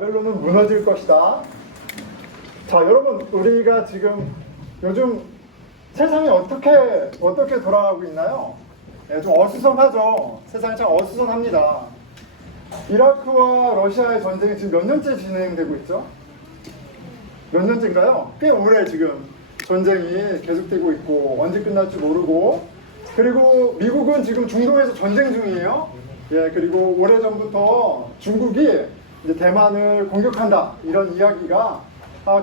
바벨론은 무너질 것이다. 자, 여러분, 우리가 지금 요즘 세상이 어떻게 돌아가고 있나요? 네, 좀 어수선하죠. 세상이 참 어수선합니다. 이라크와 러시아의 전쟁이 지금 몇 년째 진행되고 있죠? 몇 년째인가요? 꽤 오래 지금 전쟁이 계속되고 있고 언제 끝날지 모르고, 그리고 미국은 지금 중동에서 전쟁 중이에요. 예, 그리고 오래전부터 중국이 이제 대만을 공격한다, 이런 이야기가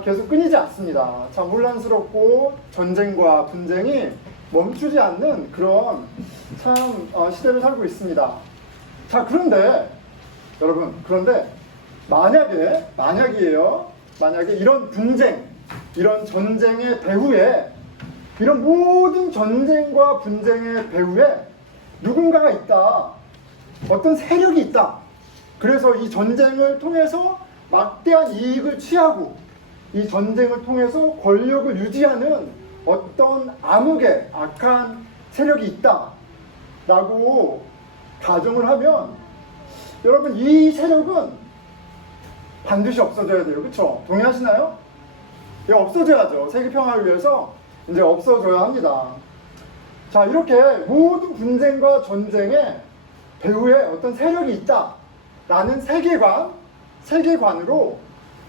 계속 끊이지 않습니다. 참 혼란스럽고 전쟁과 분쟁이 멈추지 않는 그런 참 시대를 살고 있습니다. 자, 그런데 여러분, 만약에 이런 분쟁, 이런 전쟁의 배후에, 이런 모든 전쟁과 분쟁의 배후에 누군가가 있다, 어떤 세력이 있다. 그래서 이 전쟁을 통해서 막대한 이익을 취하고 이 전쟁을 통해서 권력을 유지하는 어떤 암흑의 악한 세력이 있다 라고 가정을 하면, 여러분, 이 세력은 반드시 없어져야 돼요. 그렇죠? 동의하시나요? 예, 없어져야죠. 세계 평화를 위해서 이제 없어져야 합니다. 자, 이렇게 모든 분쟁과 전쟁의 배후에 어떤 세력이 있다 라는 세계관으로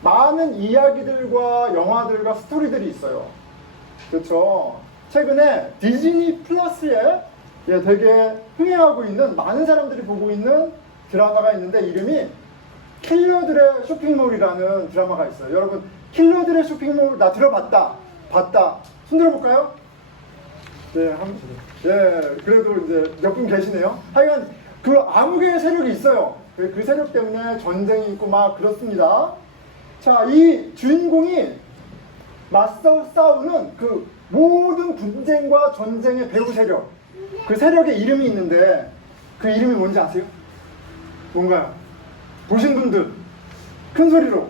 많은 이야기들과 영화들과 스토리들이 있어요. 그렇죠? 최근에 디즈니 플러스에 되게 흥행하고 있는, 많은 사람들이 보고 있는 드라마가 있는데, 이름이 킬러들의 쇼핑몰이라는 드라마가 있어요. 여러분, 킬러들의 쇼핑몰 나 들어봤다, 봤다, 손 들어볼까요? 네, 그래도 이제 몇 분 계시네요. 하여간 그 암흑의 세력이 있어요. 그 세력 때문에 전쟁이 있고 막 그렇습니다. 자, 이 주인공이 맞서 싸우는 그 모든 분쟁과 전쟁의 배후 세력, 그 세력의 이름이 있는데, 그 이름이 뭔지 아세요? 뭔가요? 보신 분들 큰 소리로.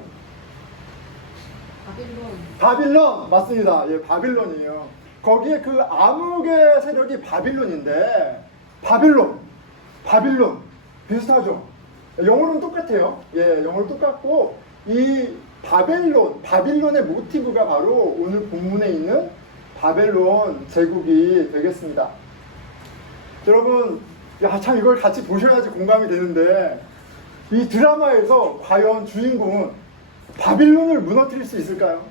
바빌론 맞습니다. 예, 바빌론이에요. 거기에 그 암흑의 세력이 바빌론인데, 바빌론 비슷하죠? 영어로는 똑같아요. 예, 영어로 똑같고, 이 바빌론의 모티브가 바로 오늘 본문에 있는 바벨론 제국이 되겠습니다. 여러분, 참 이걸 같이 보셔야지 공감이 되는데, 이 드라마에서 과연 주인공은 바빌론을 무너뜨릴 수 있을까요?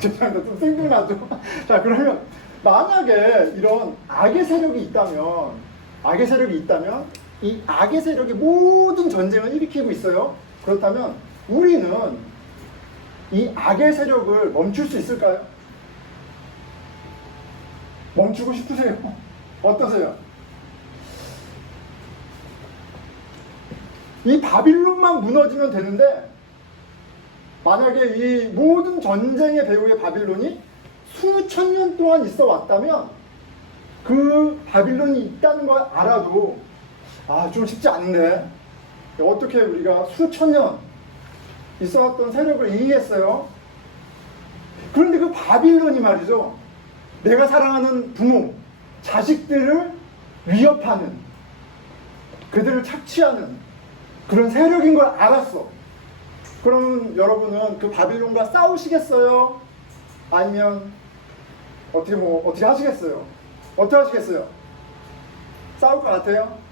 죄송합니다. 좀 생각나죠? 자, 그러면 만약에 이런 악의 세력이 있다면, 이 악의 세력이 모든 전쟁을 일으키고 있어요. 그렇다면 우리는 이 악의 세력을 멈출 수 있을까요? 멈추고 싶으세요? 어떠세요? 이 바빌론만 무너지면 되는데, 만약에 이 모든 전쟁의 배후에 바빌론이 수천 년 동안 있어 왔다면, 그 바빌론이 있다는 걸 알아도 좀 쉽지 않은데, 어떻게 우리가 수천 년 있어왔던 세력을 이기겠어요? 그런데 그 바빌론이 말이죠, 내가 사랑하는 부모, 자식들을 위협하는, 그들을 착취하는 그런 세력인 걸 알았어. 그러면 여러분은 그 바빌론과 싸우시겠어요? 아니면 어떻게 하시겠어요? 어떻게 하시겠어요? 싸울 것 같아요?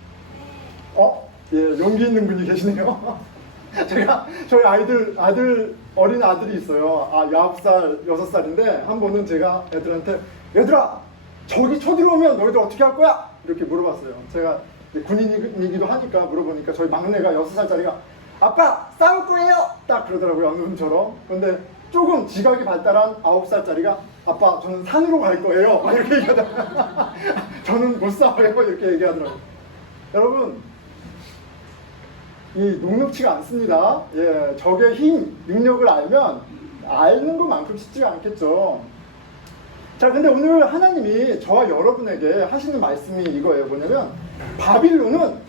예, 용기 있는 분이 계시네요. 저희 어린 아들이 있어요. 9살, 6살인데, 한 번은 제가 애들한테, 얘들아, 저기 쳐들어오면 너희들 어떻게 할 거야? 이렇게 물어봤어요. 제가 군인이기도 하니까 물어보니까, 저희 막내가 6살짜리가, 아빠, 싸울 거예요! 딱 그러더라고요, 어느 분처럼. 근데 조금 지각이 발달한 9살짜리가, 아빠, 저는 산으로 갈 거예요. 막 이렇게 얘기하더라고요. 저는 못 싸워요. 이렇게 얘기하더라고요. 여러분, 이 녹록치가 않습니다. 예, 적의 힘, 능력을 아는 것만큼 쉽지가 않겠죠. 자, 근데 오늘 하나님이 저와 여러분에게 하시는 말씀이 이거예요. 뭐냐면, 바빌론은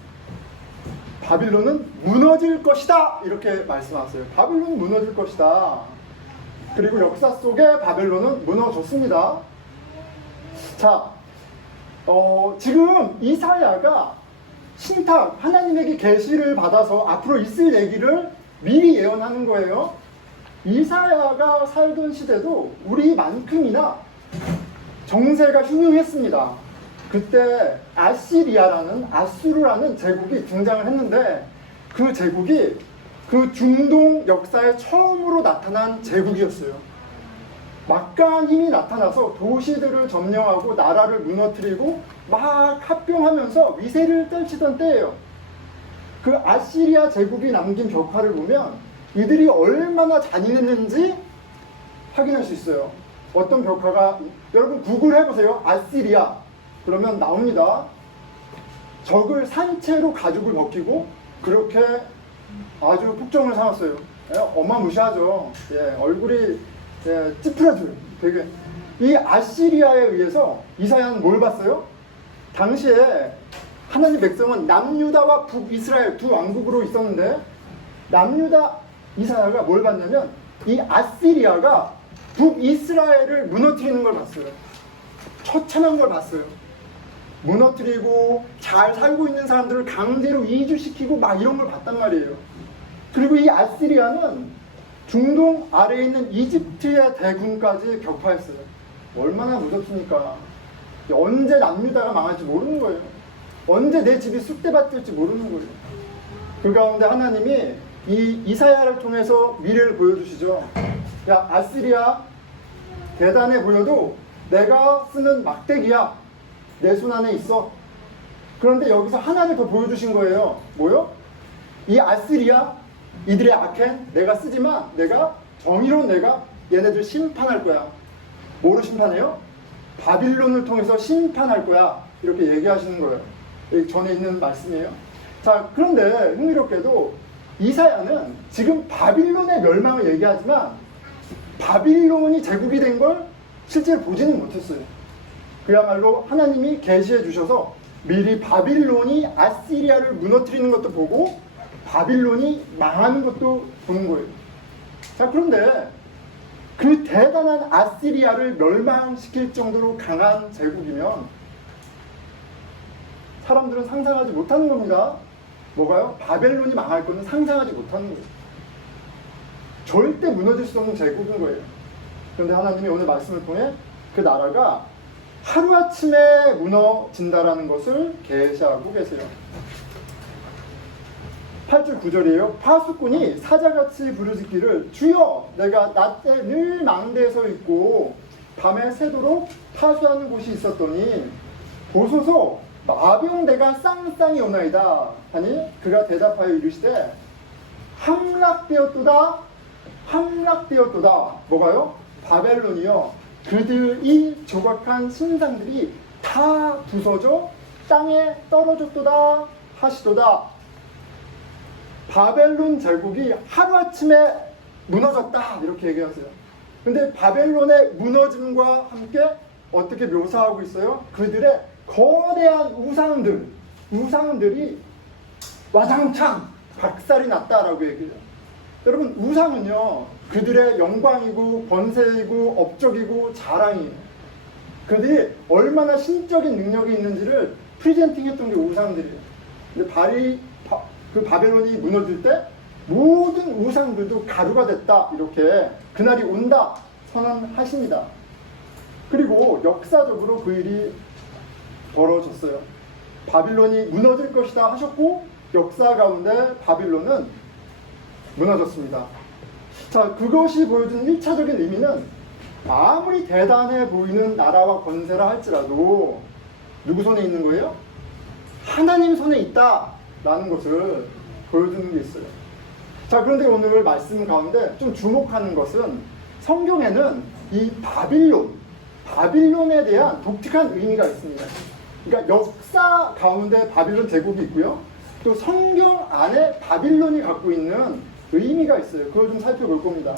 무너질 것이다, 이렇게 말씀하세요. 바빌론은 무너질 것이다. 그리고 역사 속에 바벨론은 무너졌습니다. 자, 지금 이사야가 신탁, 하나님에게 계시를 받아서 앞으로 있을 얘기를 미리 예언하는 거예요. 이사야가 살던 시대도 우리만큼이나 정세가 흉흉했습니다. 그때 아수르라는 제국이 등장을 했는데 그 제국이 그 중동 역사에 처음으로 나타난 제국이었어요. 막강한 힘이 나타나서 도시들을 점령하고 나라를 무너뜨리고 막 합병하면서 위세를 떨치던 때예요. 그 아시리아 제국이 남긴 벽화를 보면 이들이 얼마나 잔인했는지 확인할 수 있어요. 어떤 벽화가, 여러분 구글 해보세요. 아시리아 그러면 나옵니다. 적을 산채로 가죽을 벗기고 그렇게 아주 폭정을 삼았어요. 어마무시하죠. 얼굴이 찌푸려져요. 되게. 이 아시리아에 의해서 이사야는 뭘 봤어요? 당시에 하나님 백성은 남유다와 북이스라엘 두 왕국으로 있었는데 남유다 이사야가 뭘 봤냐면 이 아시리아가 북이스라엘을 무너뜨리는 걸 봤어요. 처참한 걸 봤어요. 무너뜨리고 잘 살고 있는 사람들을 강제로 이주시키고 막 이런 걸 봤단 말이에요. 그리고 이 아시리아는 중동 아래에 있는 이집트의 대군까지 격파했어요. 얼마나 무섭습니까? 언제 남유다가 망할지 모르는 거예요. 언제 내 집이 쑥대밭 될지 모르는 거예요. 그 가운데 하나님이 이 이사야를 통해서 미래를 보여주시죠. 야, 아시리아 대단해 보여도 내가 쓰는 막대기야. 내 손 안에 있어. 그런데 여기서 하나를 더 보여주신 거예요. 뭐요? 이 아시리아 이들의 악행 내가 쓰지만 내가 정의로운 내가 얘네들 심판할 거야. 뭐로 심판해요? 바빌론을 통해서 심판할 거야. 이렇게 얘기하시는 거예요. 여기 전에 있는 말씀이에요. 자, 그런데 흥미롭게도 이사야는 지금 바빌론의 멸망을 얘기하지만 바빌론이 제국이 된 걸 실제로 보지는 못했어요. 그야말로 하나님이 계시해 주셔서 미리 바빌론이 아시리아를 무너뜨리는 것도 보고 바빌론이 망하는 것도 보는 거예요. 자, 그런데 그 대단한 아시리아를 멸망시킬 정도로 강한 제국이면 사람들은 상상하지 못하는 겁니다. 뭐가요? 바벨론이 망할 거는 상상하지 못하는 거예요. 절대 무너질 수 없는 제국인 거예요. 그런데 하나님이 오늘 말씀을 통해 그 나라가 하루아침에 무너진다라는 것을 계시하고 계세요. 8절 9절이에요. 파수꾼이 사자같이 부르짖기를 주여 내가 낮에 늘 망대에 서 있고 밤에 새도록 파수하는 곳이 있었더니 보소서 마병대가 쌍쌍이 오나이다 하니 그가 대답하여 이르시되 함락되었도다 함락되었도다. 뭐가요? 바벨론이요. 그들이 조각한 신상들이 다 부서져 땅에 떨어졌도다 하시도다. 바벨론 제국이 하루아침에 무너졌다 이렇게 얘기하세요. 근데 바벨론의 무너짐과 함께 어떻게 묘사하고 있어요? 그들의 거대한 우상들이 와장창 박살이 났다라고 얘기해요. 여러분, 우상은요 그들의 영광이고 번세이고 업적이고 자랑이에요. 그들이 얼마나 신적인 능력이 있는지를 프리젠팅했던 게 우상들이에요. 근데 그 바벨론이 무너질 때 모든 우상들도 가루가 됐다 이렇게 그날이 온다 선언하십니다. 그리고 역사적으로 그 일이 벌어졌어요. 바빌론이 무너질 것이다 하셨고 역사 가운데 바빌론은 무너졌습니다. 자, 그것이 보여주는 1차적인 의미는 아무리 대단해 보이는 나라와 권세라 할지라도 누구 손에 있는 거예요? 하나님 손에 있다라는 것을 보여주는 게 있어요. 자, 그런데 오늘 말씀 가운데 좀 주목하는 것은 성경에는 이 바빌론에 대한 독특한 의미가 있습니다. 그러니까 역사 가운데 바빌론 제국이 있고요. 또 성경 안에 바빌론이 갖고 있는 의미가 있어요. 그걸 좀 살펴볼 겁니다.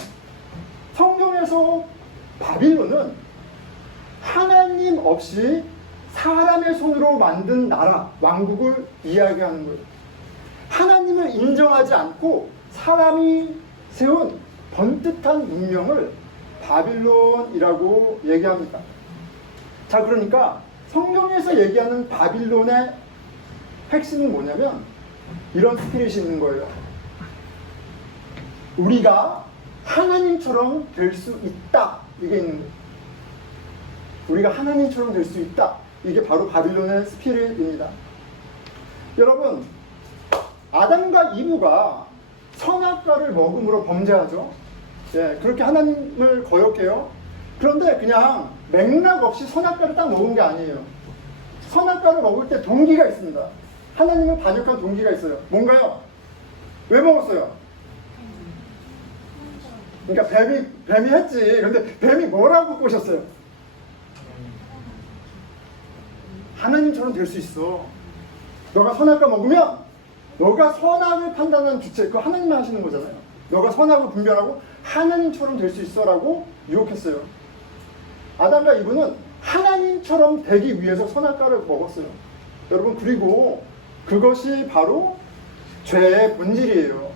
성경에서 바빌론은 하나님 없이 사람의 손으로 만든 나라, 왕국을 이야기하는 거예요. 하나님을 인정하지 않고 사람이 세운 번듯한 문명을 바빌론이라고 얘기합니다. 자, 그러니까 성경에서 얘기하는 바빌론의 핵심은 뭐냐면 이런 스피릿이 있는 거예요. 우리가 하나님처럼 될 수 있다. 이게 있는 거예요. 우리가 하나님처럼 될 수 있다. 이게 바로 바빌론의 스피릿입니다. 여러분, 아담과 이브가 선악과를 먹음으로 범죄하죠. 예, 그렇게 하나님을 거역해요. 그런데 그냥 맥락 없이 선악과를 딱 먹은 게 아니에요. 선악과를 먹을 때 동기가 있습니다. 하나님을 반역한 동기가 있어요. 뭔가요? 왜 먹었어요? 그러니까 뱀이 했지. 근데 뱀이 뭐라고 꼬셨어요? 하나님처럼 될 수 있어. 너가 선악과 먹으면 너가 선악을 판단하는 주체, 그거 하나님만 하시는 거잖아요. 너가 선악을 분별하고 하나님처럼 될 수 있어라고 유혹했어요. 아담과 이브는 하나님처럼 되기 위해서 선악과를 먹었어요. 여러분, 그리고 그것이 바로 죄의 본질이에요.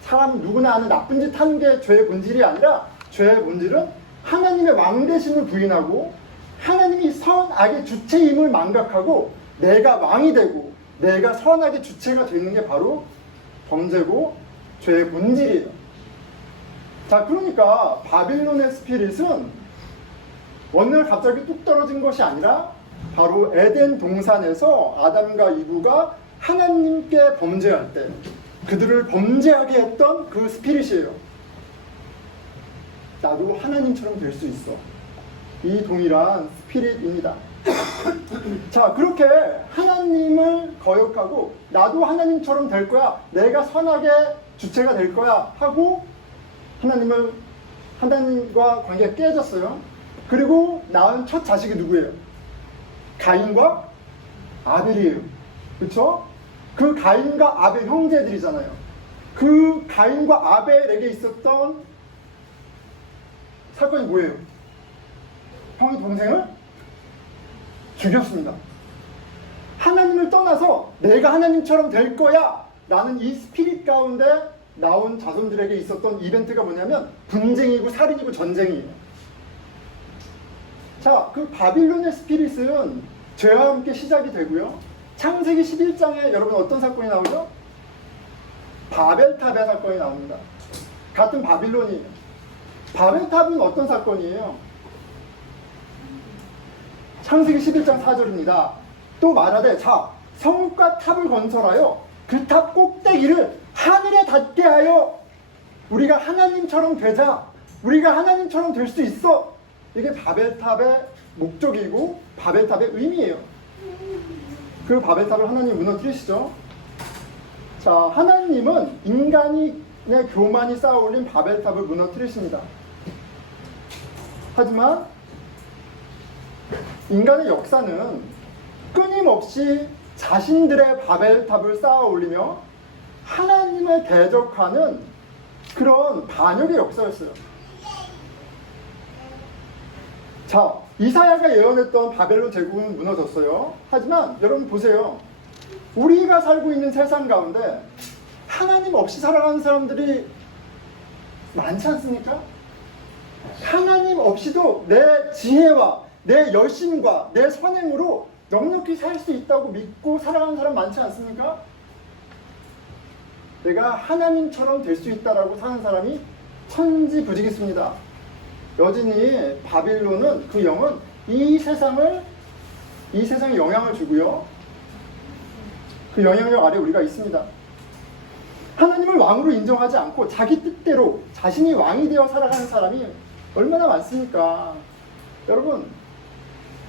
사람 누구나 아는 나쁜 짓 하는 게 죄의 본질이 아니라, 죄의 본질은 하나님의 왕되심을 부인하고 하나님이 선악의 주체임을 망각하고 내가 왕이 되고 내가 선악의 주체가 되는 게 바로 범죄고 죄의 본질이에요. 자, 그러니까 바빌론의 스피릿은 어느 날 갑자기 뚝 떨어진 것이 아니라 바로 에덴 동산에서 아담과 이브가 하나님께 범죄할 때 그들을 범죄하게 했던 그 스피릿이에요. 나도 하나님처럼 될 수 있어. 이 동일한 스피릿입니다. 자, 그렇게 하나님을 거역하고 나도 하나님처럼 될 거야, 내가 선악의 주체가 될 거야 하고 하나님과 관계가 깨졌어요. 그리고 낳은 첫 자식이 누구예요? 가인과 아벨이에요. 그렇죠? 그 가인과 아벨 형제들이잖아요. 그 가인과 아벨에게 있었던 사건이 뭐예요? 형이 동생을 죽였습니다. 하나님을 떠나서 내가 하나님처럼 될 거야 라는 이 스피릿 가운데 나온 자손들에게 있었던 이벤트가 뭐냐면 분쟁이고 살인이고 전쟁이에요. 자, 그 바빌론의 스피릿은 죄와 함께 시작이 되고요. 창세기 11장에 여러분 어떤 사건이 나오죠? 바벨탑의 사건이 나옵니다. 같은 바빌론이에요. 바벨탑은 어떤 사건이에요? 창세기 11장 4절입니다. 또 말하되 자, 성읍과 탑을 건설하여 그 탑 꼭대기를 하늘에 닿게 하여 우리가 하나님처럼 되자. 우리가 하나님처럼 될 수 있어. 이게 바벨탑의 목적이고 바벨탑의 의미예요. 그 바벨탑을 하나님 무너뜨리시죠. 자, 하나님은 인간의 교만이 쌓아올린 바벨탑을 무너뜨리십니다. 하지만 인간의 역사는 끊임없이 자신들의 바벨탑을 쌓아올리며 하나님을 대적하는 그런 반역의 역사였어요. 자, 이사야가 예언했던 바벨론 제국은 무너졌어요. 하지만 여러분 보세요. 우리가 살고 있는 세상 가운데 하나님 없이 살아가는 사람들이 많지 않습니까? 하나님 없이도 내 지혜와 내 열심과 내 선행으로 넉넉히 살 수 있다고 믿고 살아가는 사람 많지 않습니까? 내가 하나님처럼 될 수 있다라고 사는 사람이 천지부지기수입니다. 여전히 바빌론은 그 영은 이 세상에 영향을 주고요. 그 영향력 아래 우리가 있습니다. 하나님을 왕으로 인정하지 않고 자기 뜻대로 자신이 왕이 되어 살아가는 사람이 얼마나 많습니까? 여러분,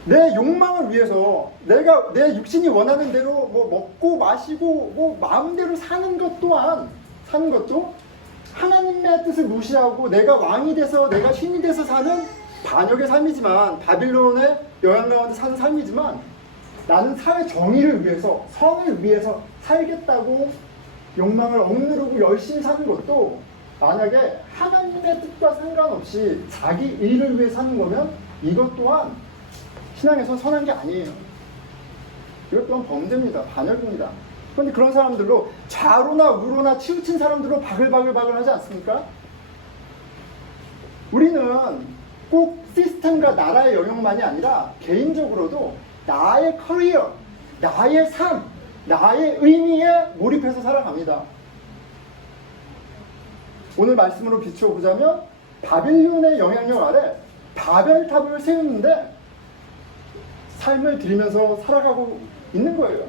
내 욕망을 위해서 내가 내 육신이 원하는 대로 뭐 먹고 마시고 뭐 마음대로 사는 것 또한 사는 것도 하나님의 뜻을 무시하고 내가 왕이 돼서 내가 신이 돼서 사는 반역의 삶이지만, 바빌론의 영향 가운데 사는 삶이지만, 나는 사회 정의를 위해서 선을 위해서 살겠다고 욕망을 억누르고 열심히 사는 것도 만약에 하나님의 뜻과 상관없이 자기 일을 위해 사는 거면 이것 또한 신앙에서 선한 게 아니에요. 이것 또한 범죄입니다. 반역입니다. 그런데 그런 사람들로 좌로나 우로나 치우친 사람들로 바글바글 하지 않습니까? 우리는 꼭 시스템과 나라의 영역만이 아니라 개인적으로도 나의 커리어, 나의 삶, 나의 의미에 몰입해서 살아갑니다. 오늘 말씀으로 비춰보자면 바빌론의 영향력 아래 바벨탑을 세우는데 삶을 들이면서 살아가고 있는 거예요.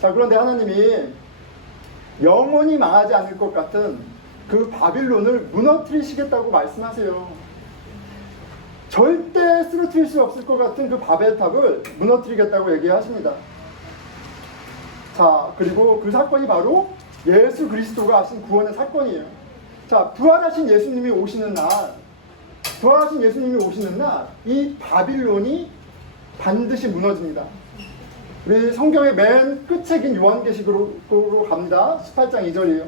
자, 그런데 하나님이 영원히 망하지 않을 것 같은 그 바빌론을 무너뜨리시겠다고 말씀하세요. 절대 쓰러뜨릴 수 없을 것 같은 그 바벨탑을 무너뜨리겠다고 얘기하십니다. 자, 그리고 그 사건이 바로 예수 그리스도가 하신 구원의 사건이에요. 자, 부활하신 예수님이 오시는 날, 이 바빌론이 반드시 무너집니다. 우리 성경의 맨 끝책인 요한계시록으로 갑니다. 18장 2절이에요.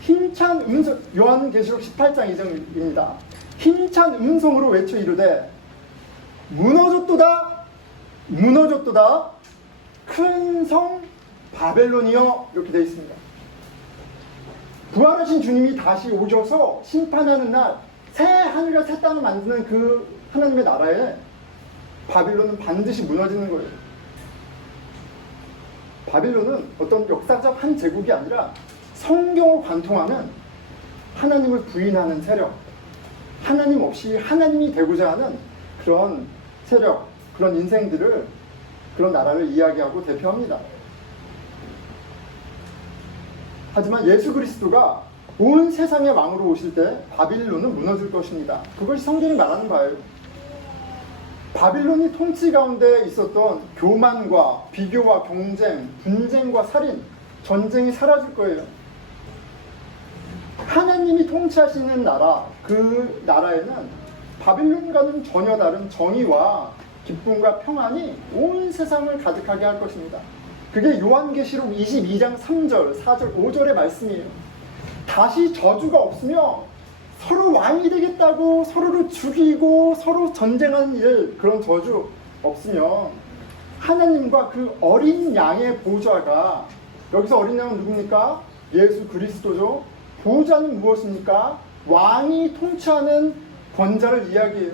힘찬 음성, 요한계시록 18장 2절입니다. 힘찬 음성으로 외쳐 이르되 무너졌도다, 무너졌도다, 큰 성 바벨론이여. 이렇게 되어 있습니다. 부활하신 주님이 다시 오셔서 심판하는 날 새 하늘과 새 땅을 만드는 그 하나님의 나라에 바빌론은 반드시 무너지는 거예요. 바빌론은 어떤 역사적 한 제국이 아니라 성경을 관통하는, 하나님을 부인하는 세력, 하나님 없이 하나님이 되고자 하는 그런 세력, 그런 인생들을, 그런 나라를 이야기하고 대표합니다. 하지만 예수 그리스도가 온 세상의 왕으로 오실 때 바빌론은 무너질 것입니다. 그것이 성경이 말하는 바예요. 바빌론이 통치 가운데 있었던 교만과 비교와 경쟁, 분쟁과 살인, 전쟁이 사라질 거예요. 하나님이 통치하시는 나라, 그 나라에는 바빌론과는 전혀 다른 정의와 기쁨과 평안이 온 세상을 가득하게 할 것입니다. 그게 요한계시록 22장 3절, 4절, 5절의 말씀이에요. 다시 저주가 없으며 서로 왕이 되겠다고 서로를 죽이고 서로 전쟁하는 일, 그런 저주 없으면 하나님과 그 어린 양의 보좌가, 여기서 어린 양은 누굽니까? 예수 그리스도죠. 보좌는 무엇입니까? 왕이 통치하는 권자를 이야기해요.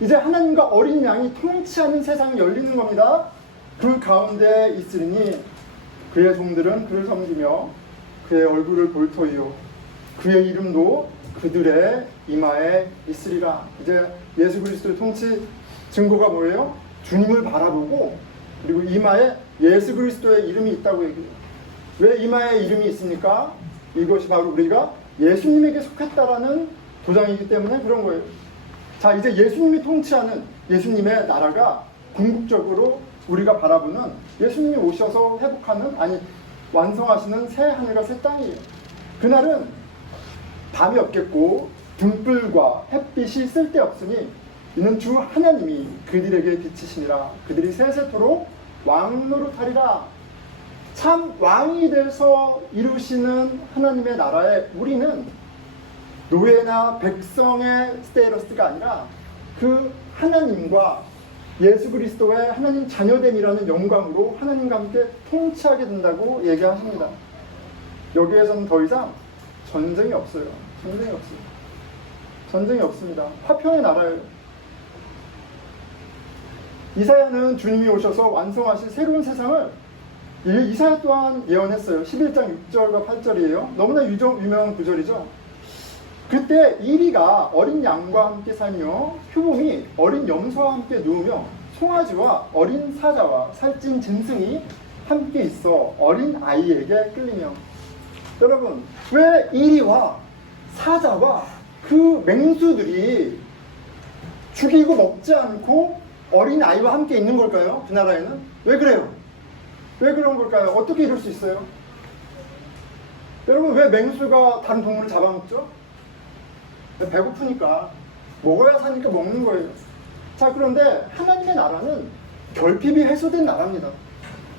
이제 하나님과 어린 양이 통치하는 세상이 열리는 겁니다. 그 가운데 있으리니 그의 종들은 그를 섬기며 그의 얼굴을 볼 터이요 그의 이름도 그들의 이마에 있으리라. 이제 예수 그리스도의 통치 증거가 뭐예요? 주님을 바라보고 그리고 이마에 예수 그리스도의 이름이 있다고 얘기해요. 왜 이마에 이름이 있습니까? 이것이 바로 우리가 예수님에게 속했다라는 도장이기 때문에 그런 거예요. 자, 이제 예수님이 통치하는 예수님의 나라가 궁극적으로 우리가 바라보는, 예수님이 오셔서 회복하는, 아니 완성하시는 새 하늘과 새 땅이에요. 그날은 밤이 없겠고 등불과 햇빛이 쓸데없으니 이는 주 하나님이 그들에게 비치시니라. 그들이 세세토록 왕노릇하리라. 참 왕이 돼서 이루시는 하나님의 나라에 우리는 노예나 백성의 스테이러스가 아니라 그 하나님과 예수 그리스도의 하나님 자녀됨이라는 영광으로 하나님과 함께 통치하게 된다고 얘기하십니다. 여기에서는 더 이상 전쟁이 없어요. 전쟁이 없습니다. 화평의 나라예요. 이사야는 주님이 오셔서 완성하실 새로운 세상을 이사야 또한 예언했어요. 11장 6절과 8절이에요. 너무나 유명한 구절이죠. 그때 이리가 어린 양과 함께 살며 효범이 어린 염소와 함께 누우며 송아지와 어린 사자와 살찐 짐승이 함께 있어 어린 아이에게 끌리며. 여러분, 왜 이리와 사자와 그 맹수들이 죽이고 먹지 않고 어린 아이와 함께 있는 걸까요? 그 나라에는? 왜 그래요? 왜 그런 걸까요? 어떻게 이럴 수 있어요? 여러분, 왜 맹수가 다른 동물을 잡아먹죠? 배고프니까, 먹어야 사니까 먹는 거예요. 자, 그런데 하나님의 나라는 결핍이 해소된 나라입니다.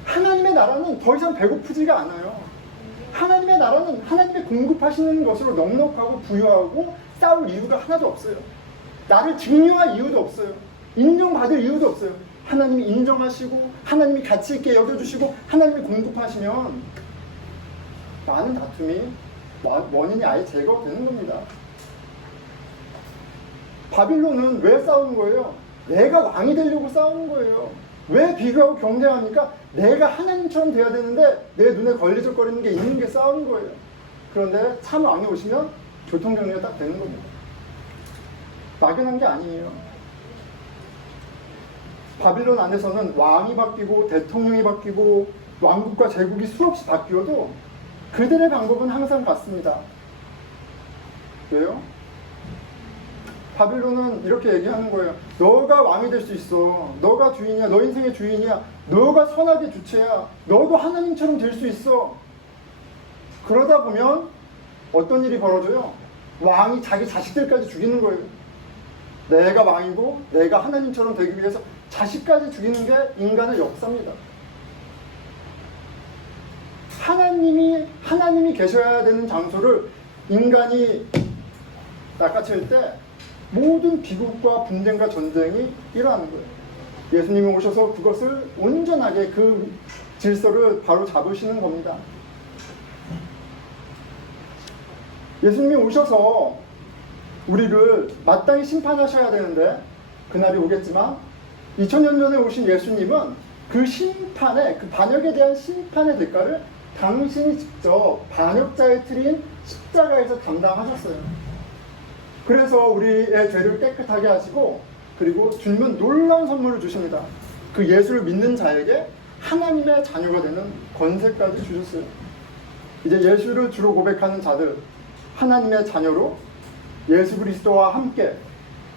하나님의 나라는 더 이상 배고프지가 않아요. 하나님의 나라는 하나님이 공급하시는 것으로 넉넉하고 부유하고 싸울 이유가 하나도 없어요. 나를 증명할 이유도 없어요. 인정받을 이유도 없어요. 하나님이 인정하시고 하나님이 가치 있게 여겨주시고 하나님이 공급하시면 많은 다툼이, 원인이 아예 제거되는 겁니다. 바빌론은 왜 싸우는 거예요? 내가 왕이 되려고 싸우는 거예요. 왜 비교하고 경쟁합니까? 내가 하나님처럼 돼야 되는데 내 눈에 걸리적거리는 게 있는 게 싸우는 거예요. 그런데 참 왕이 오시면 교통정리가 딱 되는 겁니다. 막연한 게 아니에요. 바빌론 안에서는 왕이 바뀌고 대통령이 바뀌고 왕국과 제국이 수없이 바뀌어도 그들의 방법은 항상 같습니다. 왜요? 바빌론은 이렇게 얘기하는 거예요. 너가 왕이 될 수 있어. 너가 주인이야. 너 인생의 주인이야. 너가 선악의 주체야. 너도 하나님처럼 될 수 있어. 그러다 보면 어떤 일이 벌어져요? 왕이 자기 자식들까지 죽이는 거예요. 내가 왕이고 내가 하나님처럼 되기 위해서 자식까지 죽이는 게 인간의 역사입니다. 하나님이 계셔야 되는 장소를 인간이 낚아챌 때 모든 비극과 분쟁과 전쟁이 일어나는 거예요. 예수님이 오셔서 그것을 온전하게 그 질서를 바로 잡으시는 겁니다. 예수님이 오셔서 우리를 마땅히 심판하셔야 되는데 그날이 오겠지만 2000년 전에 오신 예수님은 그 심판의, 그 반역에 대한 심판의 대가를 당신이 직접 반역자의 틀인 십자가에서 담당하셨어요. 그래서 우리의 죄를 깨끗하게 하시고 그리고 주님은 놀라운 선물을 주십니다. 그 예수를 믿는 자에게 하나님의 자녀가 되는 권세까지 주셨어요. 이제 예수를 주로 고백하는 자들, 하나님의 자녀로 예수 그리스도와 함께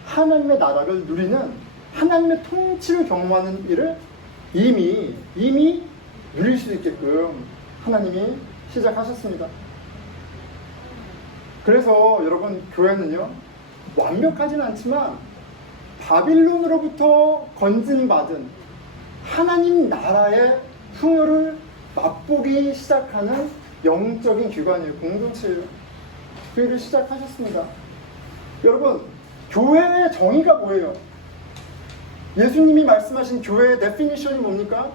하나님의 나라를 누리는 하나님의 통치를 경험하는 일을 이미 누릴 수 있게끔 하나님이 시작하셨습니다. 그래서 여러분, 교회는요 완벽하진 않지만 바빌론으로부터 건진받은 하나님 나라의 풍요를 맛보기 시작하는 영적인 기관이에요. 공동체예요. 그 일을 시작하셨습니다. 여러분, 교회의 정의가 뭐예요? 예수님이 말씀하신 교회의 데피니션이 뭡니까?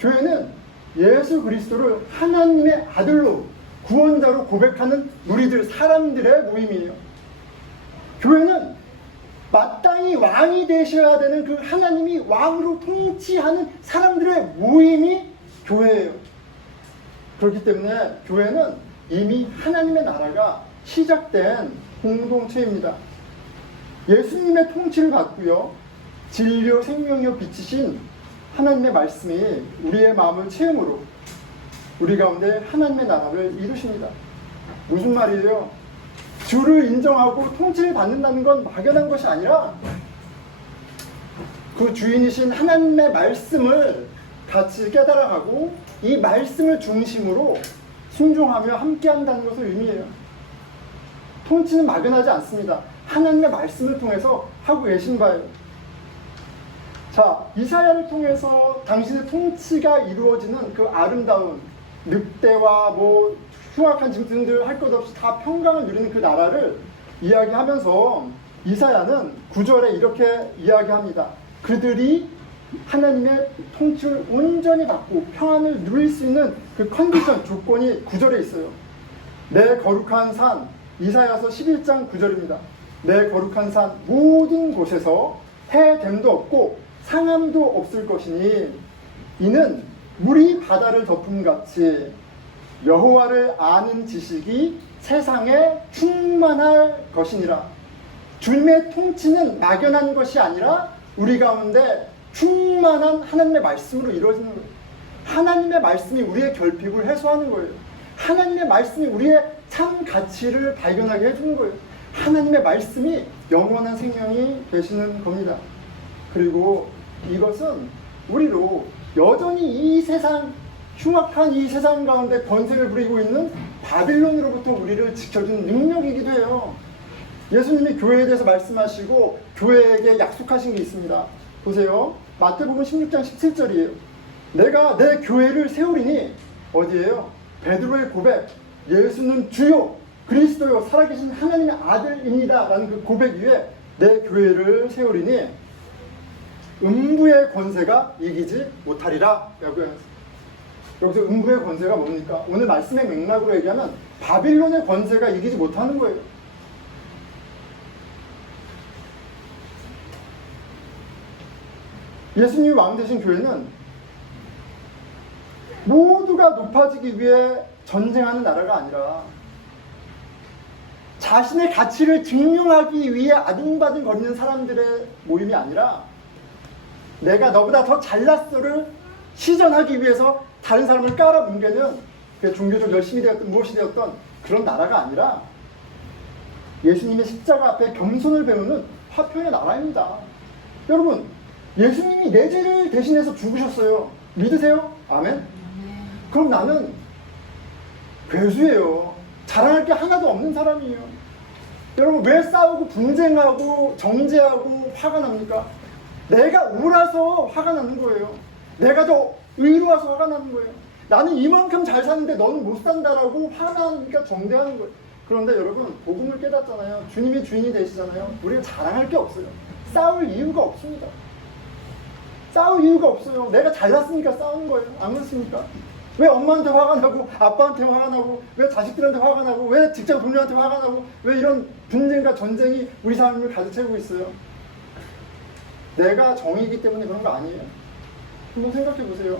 교회는 예수 그리스도를 하나님의 아들로 구원자로 고백하는 우리들 사람들의 모임이에요. 교회는 마땅히 왕이 되셔야 되는 그 하나님이 왕으로 통치하는 사람들의 모임이 교회예요. 그렇기 때문에 교회는 이미 하나님의 나라가 시작된 공동체입니다. 예수님의 통치를 받고요, 진리요 생명이요 빛이신 하나님의 말씀이 우리의 마음을 체험으로 우리 가운데 하나님의 나라를 이루십니다. 무슨 말이에요? 주를 인정하고 통치를 받는다는 건 막연한 것이 아니라 그 주인이신 하나님의 말씀을 같이 깨달아가고 이 말씀을 중심으로 순종하며 함께한다는 것을 의미해요. 통치는 막연하지 않습니다. 하나님의 말씀을 통해서 하고 계신 바예요. 자, 이사야를 통해서 당신의 통치가 이루어지는 그 아름다운 늑대와 흉악한 짐승들 할 것 없이 다 평강을 누리는 그 나라를 이야기하면서 이사야는 9절에 이렇게 이야기합니다. 그들이 하나님의 통치를 온전히 받고 평안을 누릴 수 있는 그 컨디션, 조건이 9절에 있어요. 내 거룩한 산, 이사야서 11장 9절입니다. 내 거룩한 산 모든 곳에서 해됨도 없고 상함도 없을 것이니 이는 물이 바다를 덮음같이 여호와를 아는 지식이 세상에 충만할 것이니라. 주님의 통치는 막연한 것이 아니라 우리 가운데 충만한 하나님의 말씀으로 이루어지는 거예요. 하나님의 말씀이 우리의 결핍을 해소하는 거예요. 하나님의 말씀이 우리의 참 가치를 발견하게 해주는 거예요. 하나님의 말씀이 영원한 생명이 되시는 겁니다. 그리고 이것은 우리로 여전히 이 세상, 흉악한 이 세상 가운데 권세를 부리고 있는 바빌론으로부터 우리를 지켜주는 능력이기도 해요. 예수님이 교회에 대해서 말씀하시고 교회에게 약속하신 게 있습니다. 보세요. 마태복음 16장 17절이에요. 내가 내 교회를 세우리니, 어디예요? 베드로의 고백, 예수는 주요 그리스도요 살아계신 하나님의 아들입니다 라는 그 고백 위에 내 교회를 세우리니 음부의 권세가 이기지 못하리라 라고 했어요. 여기서 음부의 권세가 뭡니까? 오늘 말씀의 맥락으로 얘기하면 바빌론의 권세가 이기지 못하는 거예요. 예수님이 왕 되신 교회는 모두가 높아지기 위해 전쟁하는 나라가 아니라 자신의 가치를 증명하기 위해 아둥바둥 거리는 사람들의 모임이 아니라 내가 너보다 더 잘났어를 시전하기 위해서 다른 사람을 깔아뭉개는 그 종교적 열심이 되었던 무엇이 되었던 그런 나라가 아니라 예수님의 십자가 앞에 겸손을 배우는 화평의 나라입니다. 여러분, 예수님이 내 죄를 대신해서 죽으셨어요. 믿으세요? 아멘? 그럼 나는 괴수예요. 자랑할 게 하나도 없는 사람이에요. 여러분, 왜 싸우고 분쟁하고 정죄하고 화가 납니까? 내가 옳아서 화가 나는 거예요. 내가 더 의로워서 화가 나는 거예요. 나는 이만큼 잘 사는데 너는 못 산다라고 화나니까 정죄하는 거예요. 그런데 여러분, 복음을 깨닫잖아요. 주님이 주인이 되시잖아요. 우리가 자랑할 게 없어요. 싸울 이유가 없습니다. 싸울 이유가 없어요. 내가 잘났으니까 싸우는 거예요. 안 그렇습니까? 왜 엄마한테 화가 나고 아빠한테 화가 나고 왜 자식들한테 화가 나고 왜 직장 동료한테 화가 나고 왜 이런 분쟁과 전쟁이 우리 삶을 가득 채우고 있어요? 내가 정의이기 때문에 그런 거 아니에요. 한번 생각해 보세요.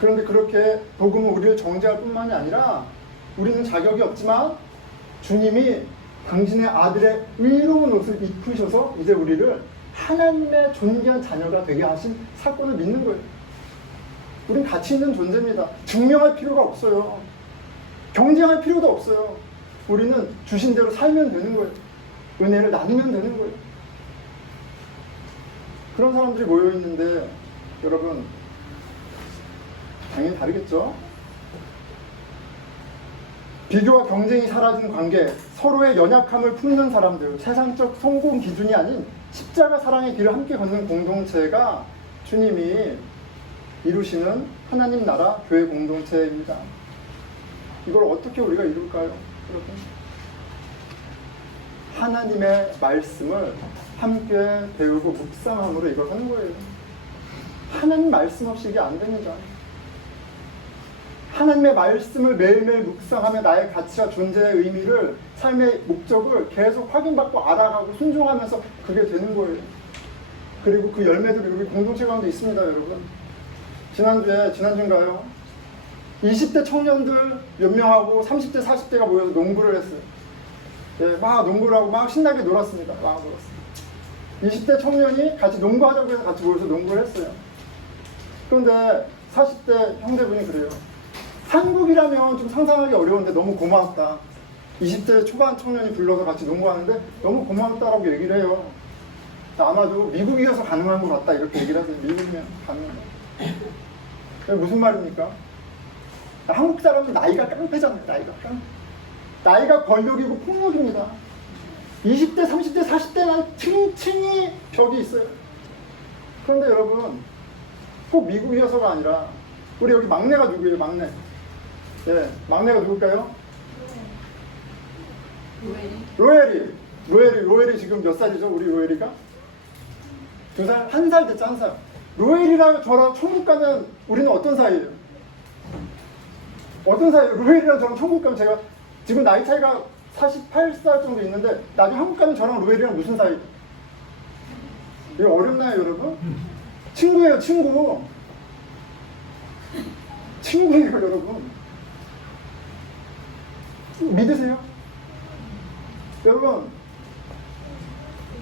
그런데 그렇게 복음은 우리를 정죄할 뿐만이 아니라 우리는 자격이 없지만 주님이 당신의 아들의 의로운 옷을 입히셔서 이제 우리를 하나님의 존귀한 자녀가 되게 하신 사건을 믿는 거예요. 우린 가치 있는 존재입니다. 증명할 필요가 없어요. 경쟁할 필요도 없어요. 우리는 주신 대로 살면 되는 거예요. 은혜를 나누면 되는 거예요. 그런 사람들이 모여있는데 여러분, 당연히 다르겠죠? 비교와 경쟁이 사라진 관계, 서로의 연약함을 품는 사람들, 세상적 성공 기준이 아닌 십자가 사랑의 길을 함께 걷는 공동체가 주님이 이루시는 하나님 나라 교회 공동체입니다. 이걸 어떻게 우리가 이룰까요? 여러분? 하나님의 말씀을 함께 배우고 묵상함으로 이걸 하는 거예요. 하나님 말씀 없이 이게 안 됩니다. 하나님의 말씀을 매일매일 묵상하며 나의 가치와 존재의 의미를, 삶의 목적을 계속 확인받고 알아가고 순종하면서 그게 되는 거예요. 그리고 그 열매들이 우리 공동체 가운데 있습니다, 여러분. 지난주인가요? 20대 청년들 몇 명하고 30대, 40대가 모여서 농구를 했어요. 예, 막 농구를 하고 막 신나게 놀았습니다. 막 놀았어요. 20대 청년이 같이 농구하자고 해서 같이 모여서 농구를 했어요. 그런데 40대 형제분이 그래요. 한국이라면 좀 상상하기 어려운데 너무 고맙다. 20대 초반 청년이 불러서 같이 농구하는데 너무 고맙다라고 얘기를 해요. 아마도 미국이어서 가능한 것 같다 이렇게 얘기를 하세요. 미국이면 가능한 것. 무슨 말입니까? 한국 사람은 나이가 깡패잖아요. 나이가 권력이고 폭력입니다. 20대, 30대, 40대나 층층이 벽이 있어요. 그런데 여러분, 꼭 미국이어서가 아니라 우리 여기 막내가 누구예요? 막내. 예, 막내가 누굴까요? 로엘이 지금 몇 살이죠? 우리 로엘이가? 2살? 1살 됐죠, 1살. 로엘이랑 저랑 천국 가면 우리는 어떤 사이예요? 어떤 사이예요? 로엘이랑 저랑 천국 가면 제가 지금 나이 차이가 48살 정도 있는데 나중에 한국 가면 저랑 로엘이랑 무슨 사이예요? 이거 어렵나요, 여러분? 친구예요, 친구. 친구예요, 여러분. 믿으세요? 여러분,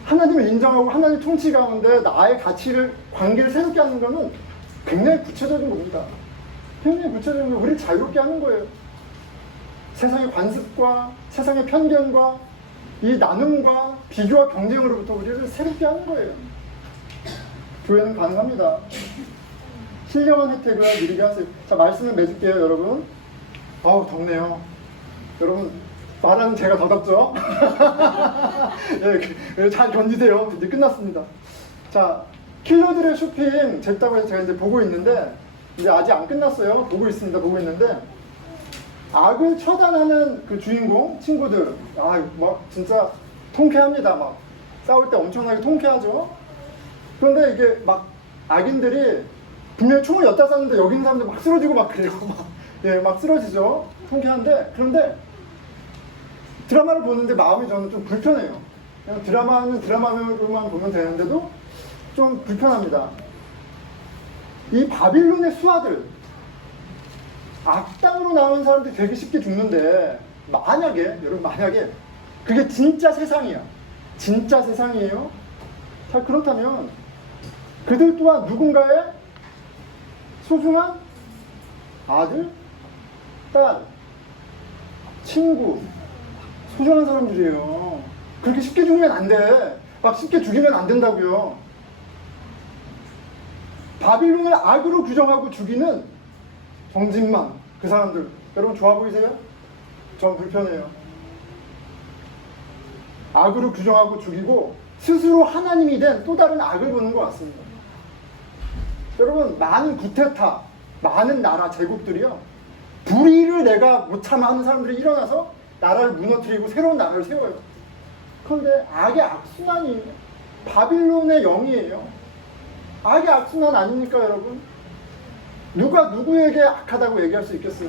하나님을 인정하고 하나님 통치 가운데 나의 가치를, 관계를 새롭게 하는 것은 굉장히 구체적인 겁니다. 굉장히 구체적인 거, 우리를 자유롭게 하는 거예요. 세상의 관습과 세상의 편견과 이 나눔과 비교와 경쟁으로부터 우리를 새롭게 하는 거예요. 교회는 가능합니다. 신령한 혜택을 누리게 하세요. 자, 말씀을 맺을게요, 여러분. 아우, 덥네요. 여러분, 말하는 제가 더 덥죠? 예, 잘 견디세요. 이제 끝났습니다. 자, 킬러들의 쇼핑 재밌다고 해서 제가 이제 보고 있는데, 이제 아직 안 끝났어요. 보고 있는데, 악을 처단하는 그 주인공, 친구들, 막 진짜 통쾌합니다. 막 싸울 때 엄청나게 통쾌하죠? 그런데 이게 막 악인들이 분명히 총을 엿다 쐈는데 여기 있는 사람들 막 쓰러지고 막 그래요. 막 쓰러지죠? 통쾌한데, 그런데 드라마를 보는데 마음이 저는 좀 불편해요. 그냥 드라마는 드라마로만 보면 되는데도 좀 불편합니다. 이 바빌론의 수하들, 악당으로 나온 사람들이 되게 쉽게 죽는데 만약에, 여러분, 만약에 그게 진짜 세상이야. 진짜 세상이에요. 자, 그렇다면 그들 또한 누군가의 소중한 아들, 딸, 친구, 소중한 사람들이에요. 그렇게 쉽게 죽이면 안 돼. 막 쉽게 죽이면 안 된다고요. 바빌론을 악으로 규정하고 죽이는 정진만, 그 사람들, 여러분 좋아 보이세요? 전 불편해요. 악으로 규정하고 죽이고 스스로 하나님이 된 또 다른 악을 보는 것 같습니다. 여러분, 많은 구테타, 많은 나라, 제국들이요, 불의를 내가 못 참아 하는 사람들이 일어나서 나라를 무너뜨리고 새로운 나라를 세워요. 그런데 악의 악순환이 바빌론의 영이에요. 악의 악순환 아닙니까, 여러분? 누가 누구에게 악하다고 얘기할 수 있겠어요?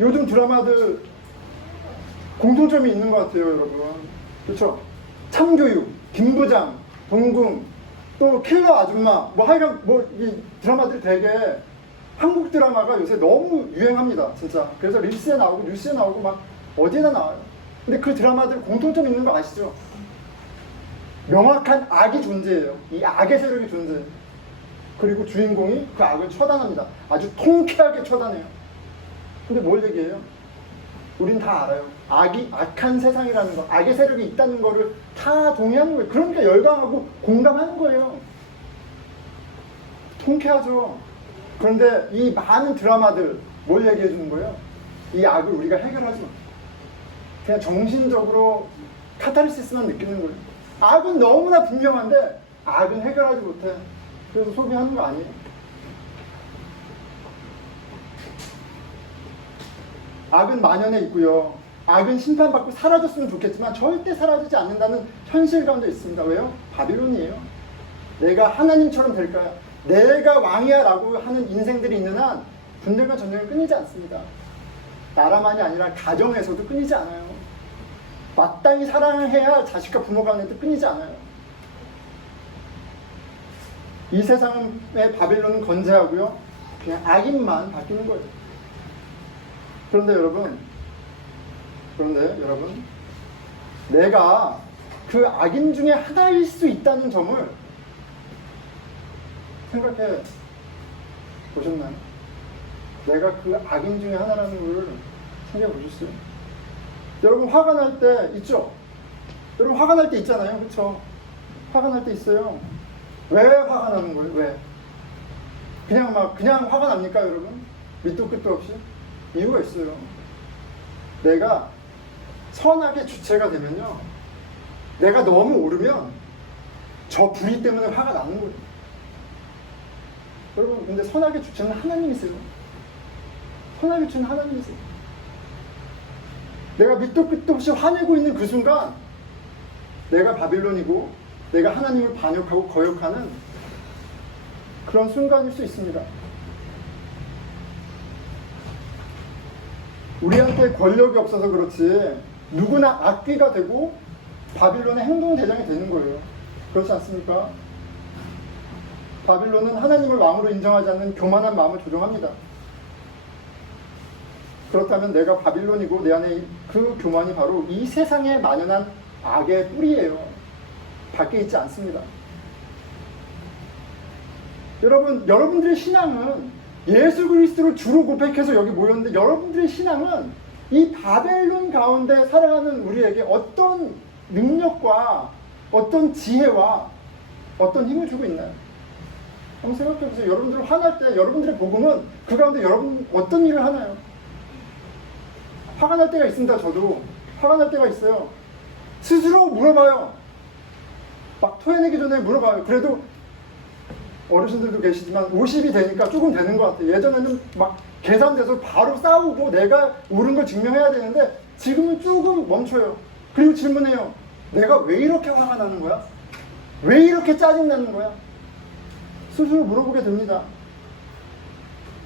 요즘 드라마들 공통점이 있는 것 같아요, 여러분. 그렇죠? 참교육, 김부장, 동궁, 또 킬러 아줌마, 뭐 하여간 이 드라마들 되게 한국 드라마가 요새 너무 유행합니다, 진짜. 그래서 릴스에 나오고 뉴스에 나오고 막 어디에나 나와요. 근데 그 드라마들 공통점 있는 거 아시죠? 명확한 악이 존재해요. 이 악의 세력이 존재해요. 그리고 주인공이 그 악을 처단합니다. 아주 통쾌하게 처단해요. 근데 뭘 얘기해요? 우린 다 알아요. 악한 세상이라는 거, 악의 세력이 있다는 거를 다 동의하는 거예요. 그러니까 열광하고 공감하는 거예요. 통쾌하죠. 그런데 이 많은 드라마들 뭘 얘기해 주는 거예요? 이 악을 우리가 해결하지 마. 그냥 정신적으로 카타르시스만 느끼는 거예요. 악은 너무나 분명한데 악은 해결하지 못해. 그래서 소비하는 거 아니에요? 악은 만연해 있고요. 악은 심판받고 사라졌으면 좋겠지만 절대 사라지지 않는다는 현실감도 있습니다. 왜요? 바빌론이에요. 내가 하나님처럼 될까요? 내가 왕이야 라고 하는 인생들이 있는 한 분열과 전쟁은 끊이지 않습니다. 나라만이 아니라 가정에서도 끊이지 않아요. 마땅히 사랑해야 할 자식과 부모 간에도 끊이지 않아요. 이 세상의 바빌론은 건재하고요, 그냥 악인만 바뀌는 거예요. 그런데 여러분, 내가 그 악인 중에 하나일 수 있다는 점을 생각해 보셨나요? 내가 그 악인 중에 하나라는 걸 생각해 보셨어요? 여러분, 화가 날 때 있죠? 여러분, 화가 날 때 있잖아요. 그렇죠? 화가 날 때 있어요. 왜 화가 나는 거예요? 왜? 그냥 화가 납니까, 여러분? 밑도 끝도 없이? 이유가 있어요. 내가 선악의 주체가 되면요, 내가 너무 오르면 저 불의 때문에 화가 나는 거예요. 여러분, 근데 선악의 주체는 하나님이세요. 선악의 주체는 하나님이세요. 내가 밑도 끝도 없이 화내고 있는 그 순간 내가 바빌론이고 내가 하나님을 반역하고 거역하는 그런 순간일 수 있습니다. 우리한테 권력이 없어서 그렇지 누구나 악귀가 되고 바빌론의 행동대장이 되는 거예요. 그렇지 않습니까? 바빌론은 하나님을 왕으로 인정하지 않는 교만한 마음을 조종합니다. 그렇다면 내가 바빌론이고 내 안에 그 교만이 바로 이 세상에 만연한 악의 뿌리예요. 밖에 있지 않습니다. 여러분들의 신앙은 예수 그리스도를 주로 고백해서 여기 모였는데, 여러분들의 신앙은 이 바벨론 가운데 살아가는 우리에게 어떤 능력과 어떤 지혜와 어떤 힘을 주고 있나요? 한번 생각해 보세요. 여러분들 화날 때 여러분들의 복음은 그 가운데 여러분 어떤 일을 하나요? 화가 날 때가 있습니다. 저도 화가 날 때가 있어요. 스스로 물어봐요. 막 토해내기 전에 물어봐요. 그래도 어르신들도 계시지만 50이 되니까 조금 되는 것 같아요. 예전에는 막 계산돼서 바로 싸우고 내가 옳은 걸 증명해야 되는데 지금은 조금 멈춰요. 그리고 질문해요. 내가 왜 이렇게 화가 나는 거야? 왜 이렇게 짜증나는 거야? 스스로 물어보게 됩니다.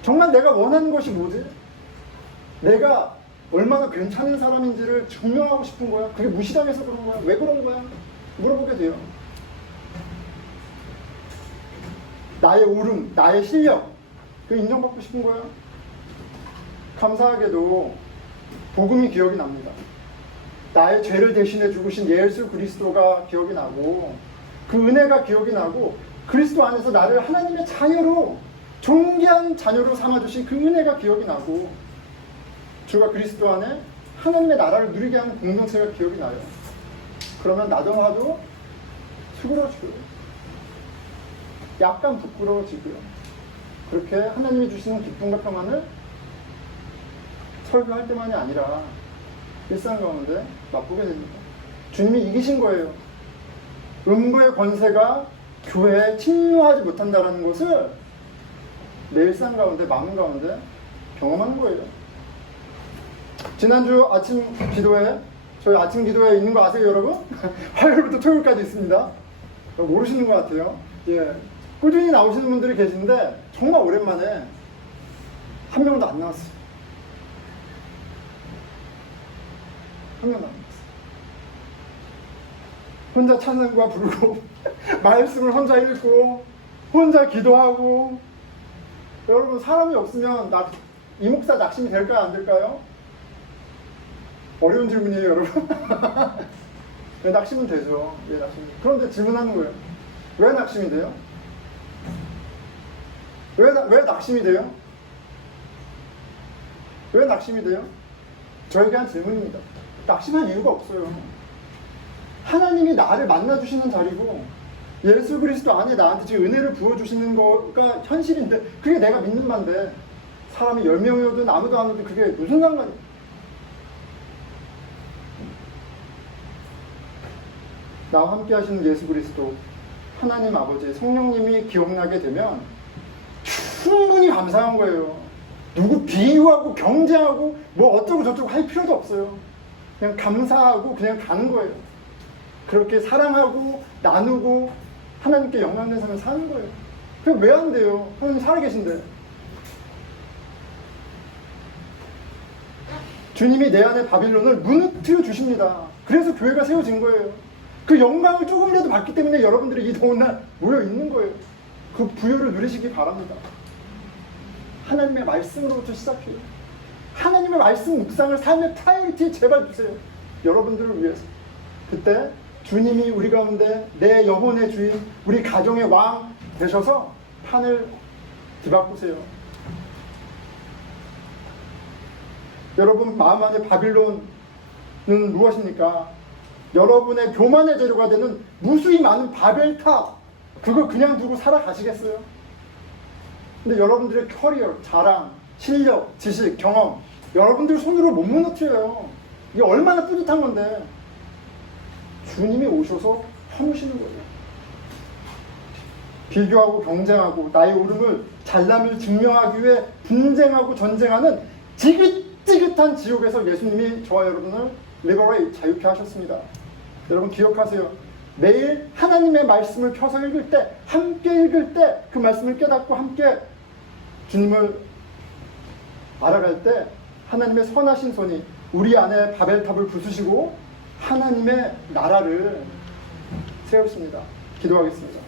정말 내가 원하는 것이 뭐지? 내가 얼마나 괜찮은 사람인지를 증명하고 싶은 거야? 그게 무시당해서 그런 거야? 왜 그런 거야? 물어보게 돼요. 나의 오름, 나의 실력, 그 인정받고 싶은 거야? 감사하게도 복음이 기억이 납니다. 나의 죄를 대신해 죽으신 예수 그리스도가 기억이 나고, 그 은혜가 기억이 나고, 그리스도 안에서 나를 하나님의 자녀로, 존귀한 자녀로 삼아주신 그 은혜가 기억이 나고, 주가 그리스도 안에 하나님의 나라를 누리게 하는 공동체가 기억이 나요. 그러면 나도 나도 수그러지고요. 약간 부끄러워지고요. 그렇게 하나님이 주시는 기쁨과 평안을 설교할 때만이 아니라 일상 가운데 맛보게 됩니다. 주님이 이기신 거예요. 음부의 권세가 교회에 침노하지 못한다는 것을 내 일상 가운데, 마음 가운데 경험하는 거예요. 지난주 아침 기도회, 저희 아침 기도회 있는 거 아세요, 여러분? 화요일부터 토요일까지 있습니다. 모르시는 것 같아요. 예, 꾸준히 나오시는 분들이 계신데 정말 오랜만에 한 명도 안 나왔어요. 한 명도 안 나왔어요. 혼자 찬양과 부르고 말씀을 혼자 읽고 혼자 기도하고. 여러분, 사람이 없으면 이 목사 낙심이 될까요, 안 될까요? 어려운 질문이에요, 여러분. 네, 낙심은 되죠. 네, 낙심. 그런데 질문하는 거예요. 왜 낙심이 돼요? 왜 낙심이 돼요? 왜 낙심이 돼요? 저에게 한 질문입니다. 낙심할 이유가 없어요. 하나님이 나를 만나주시는 자리고, 예수 그리스도 안에 나한테 지금 은혜를 부어주시는 거가 현실인데, 그게 내가 믿는 바인데, 사람이 10명이어도 아무도 안 오도 그게 무슨 상관이에요? 나와 함께 하시는 예수 그리스도, 하나님 아버지, 성령님이 기억나게 되면 충분히 감사한 거예요. 누구 비유하고 경쟁하고 뭐 어쩌고 저쩌고 할 필요도 없어요. 그냥 감사하고 그냥 가는 거예요. 그렇게 사랑하고 나누고 하나님께 영광된 삶을 사는 거예요. 그게 왜 안 돼요? 하나님 살아계신데. 주님이 내 안에 바빌론을 무너뜨려 주십니다. 그래서 교회가 세워진 거예요. 그 영광을 조금이라도 받기 때문에 여러분들이 이 더운 날 모여 있는 거예요. 그 부여를 누리시기 바랍니다. 하나님의 말씀으로부터 시작해요. 하나님의 말씀 묵상을 삶의 프라이어리티에 제발 주세요. 여러분들을 위해서. 그때 주님이 우리 가운데 내 영혼의 주인, 우리 가정의 왕 되셔서 판을 뒤바꾸세요. 여러분 마음 안에 바빌론은 무엇입니까? 여러분의 교만의 재료가 되는 무수히 많은 바벨탑, 그거 그냥 두고 살아가시겠어요? 근데 여러분들의 커리어, 자랑, 실력, 지식, 경험, 여러분들 손으로 못 무너뜨려요. 이게 얼마나 뿌듯한 건데. 주님이 오셔서 허무시는 거예요. 비교하고 경쟁하고 나의 오름을, 잘남을 증명하기 위해 분쟁하고 전쟁하는 지긋지긋한 지옥에서 예수님이 저와 여러분을 리버레이트, 자유케 하셨습니다. 여러분 기억하세요. 매일 하나님의 말씀을 펴서 읽을 때, 함께 읽을 때, 그 말씀을 깨닫고 함께 주님을 알아갈 때 하나님의 선하신 손이 우리 안에 바벨탑을 부수시고 하나님의 나라를 세우십니다. 기도하겠습니다.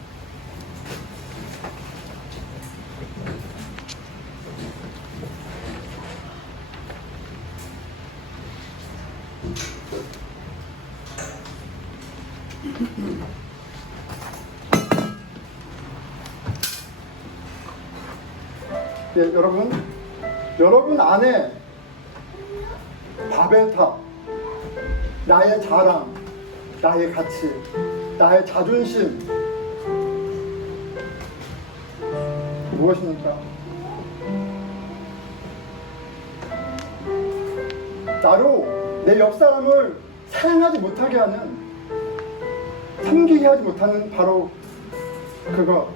네, 여러분 안에 바벨탑, 나의 자랑, 나의 가치, 나의 자존심, 무엇입니까? 나로 내 옆사람을 사랑하지 못하게 하는, 섬기게 하지 못하는 바로 그거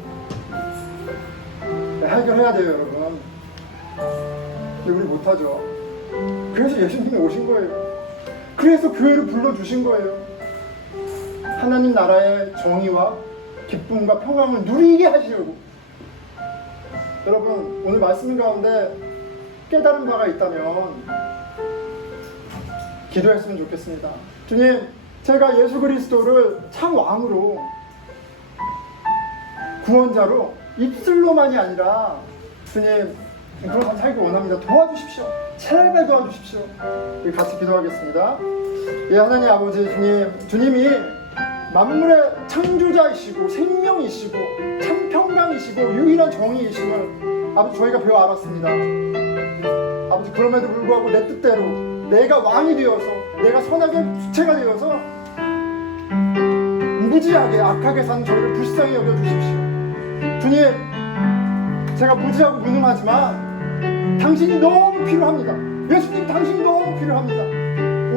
해결해야 돼요, 여러분. 근데 우리 못하죠. 그래서 예수님이 오신 거예요. 그래서 교회를 불러주신 거예요. 하나님 나라의 정의와 기쁨과 평강을 누리게 하시려고. 여러분, 오늘 말씀 가운데 깨달은 바가 있다면 기도했으면 좋겠습니다. 주님, 제가 예수 그리스도를 참 왕으로, 구원자로 입술로만이 아니라 주님 그런 삶 살기 원합니다. 도와주십시오. 제발 도와주십시오. 우리 같이 기도하겠습니다. 예, 하나님 아버지 주님이 만물의 창조자이시고 생명이시고 참 평강이시고 유일한 정의이심을 아버지 저희가 배워 알았습니다. 아버지 그럼에도 불구하고 내 뜻대로 내가 왕이 되어서 내가 선악의 주체가 되어서 무지하게 악하게 사는 저희를 불쌍히 여겨주십시오. 주님, 제가 무지하고 무능하지만 당신이 너무 필요합니다. 예수님, 당신이 너무 필요합니다.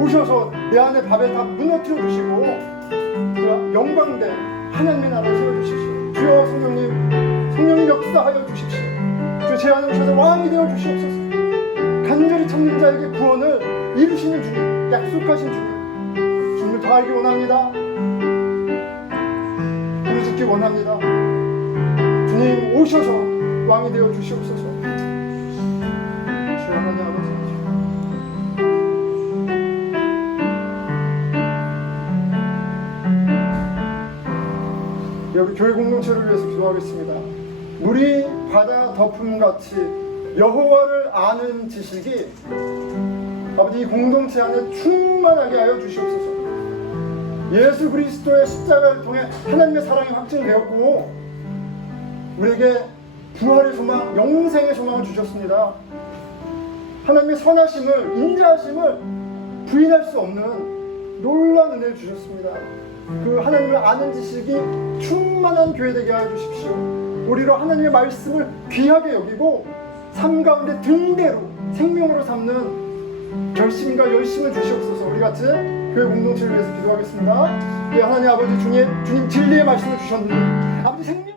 오셔서 내 안에 밥에 다 무너뜨려 주시고 영광된 하나님의 나라를 세워주십시오. 주여 성령님 역사하여 주십시오. 주 제 안에 오셔서 왕이 되어 주시옵소서. 간절히 찾는 자에게 구원을 이루시는 주님, 약속하신 주님을 더 알기 원합니다. 부르짖기 원합니다. 주님 오셔서 왕이 되어 주시옵소서. 주 하나님 아버지, 여기 교회 공동체를 위해서 기도하겠습니다. 물이 바다 덮음같이 여호와를 아는 지식이 아버지 이 공동체 안에 충만하게 하여 주시옵소서. 예수 그리스도의 십자가를 통해 하나님의 사랑이 확증되었고 우리에게 부활의 소망, 영생의 소망을 주셨습니다. 하나님의 선하심을, 인자하심을 부인할 수 없는 놀라운 은혜를 주셨습니다. 그 하나님을 아는 지식이 충만한 교회 되게 하여 주십시오. 우리로 하나님의 말씀을 귀하게 여기고 삶 가운데 등대로 생명으로 삼는 결심과 열심을 주시옵소서. 우리 같이 교회 공동체를 위해서 기도하겠습니다. 예, 하나님 아버지 주님 진리의 말씀을 주셨느니 아버지 생명